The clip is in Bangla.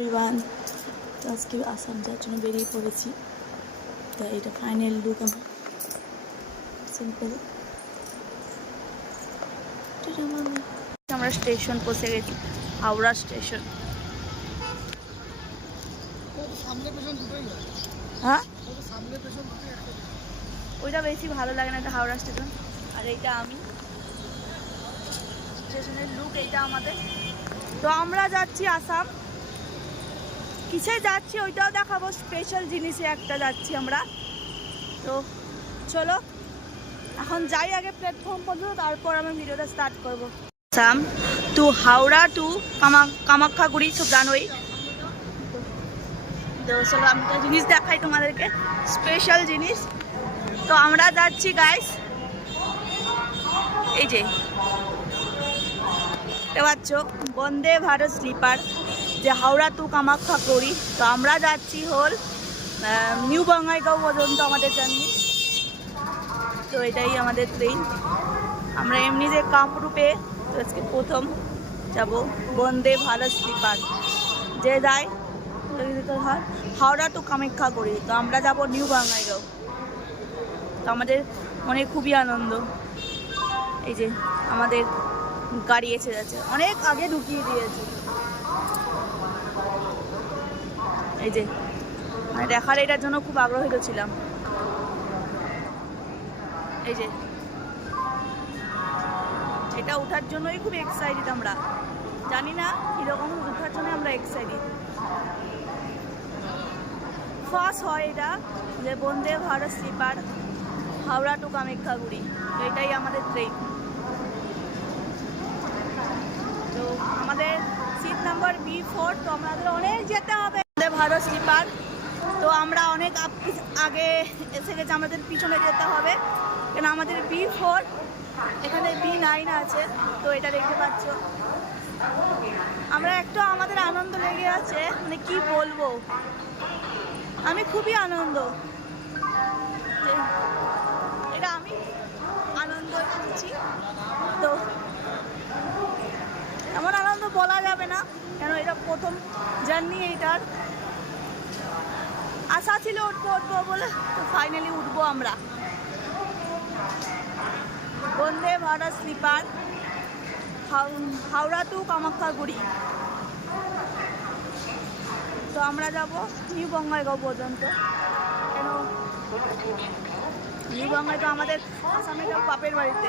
এভরিওয়ান, তো আজকে আসাম যাওয়ার জন্য বেরিয়ে পড়েছি। তো এটা ফাইনাল লুক আমার সিম্পল। আমরা স্টেশন পৌঁছে গেছি, হাওড়া স্টেশন। হ্যাঁ, ওইটা বেশি ভালো লাগে না, এটা হাওড়া স্টেশন। আর এইটা আমি স্টেশনের লুক, এইটা আমাদের। তো আমরা যাচ্ছি আসাম। কিসে যাচ্ছি ওইটাও দেখাবো, স্পেশাল জিনিসে একটা যাচ্ছি আমরা। তো চলো এখন যাই আগে প্ল্যাটফর্ম পর্যন্ত, তারপর আমি ভিডিওটা স্টার্ট করবো। আসাম টু হাওড়া টু কামাখ্যাগুড়ি, সব জানোই। তো চলো আমি একটা জিনিস দেখাই তোমাদেরকে, স্পেশাল জিনিস। তো আমরা যাচ্ছি গাইস, এই যে দেখতে পাচ্ছ বন্দে ভারত স্লিপার, যে হাওড়া টু কামাখ্যাগুড়ি। তো আমরা যাচ্ছি হল নিউ বঙ্গাইগাঁও পর্যন্ত আমাদের জার্নি। তো এটাই আমাদের ট্রেন। আমরা এমনি যে কামরূপে আজকে প্রথম যাব বন্দে ভারত স্লিপার, যে যায় হাওড়া টু কামাখ্যাগুড়ি। তো আমরা যাব নিউ বঙ্গাইগাঁও। তো আমাদের মনে খুবই আনন্দ। এই যে আমাদের গাড়ি এসে যাচ্ছে, অনেক আগে ঢুকিয়ে দিয়েছে। এই যে মানে দেখার এটার জন্য খুব আগ্রহী ছিলাম। এই যে এটা ওঠার জন্যই খুব এক্সাইটেড আমরা, জানি না কীরকম ওঠার জন্য আমরা এক্সাইটেড। ফার্স্ট হয় এটা যে বন্দে ভারত স্লিপার হাওড়া টু কামাখ্যাগুড়ি। তো এটাই আমাদের ট্রেন। তো আমাদের সিট নাম্বার B4। তো আমাদের অনেক যেতে হবে বন্দে ভারত স্লিপার। তো আমরা অনেক আগে এসে গেছি, আমাদের পিছনে যেতে হবে, কেন আমাদের B4, এখানে B9 আছে। তো এটা দেখতে পাচ্ছ। আমরা একটু আমাদের আনন্দ লেগে আছে, মানে কি বলবো, আমি খুবই আনন্দ। এটা আমি আনন্দ করছি। তো এমন আনন্দ বলা যাবে না, কেন এটা প্রথম জার্নি। এইটার আশা ছিল উঠবো বলে, তো ফাইনালি উঠবো আমরা। Vande Bharat sleeper Howrah two Kamakhyaguri. তো আমরা যাব নিউ বঙ্গাইগাঁও পর্যন্ত, কেন নিউ বঙ্গাইগাঁও আমাদের আসামে যাব বাপের বাড়িতে।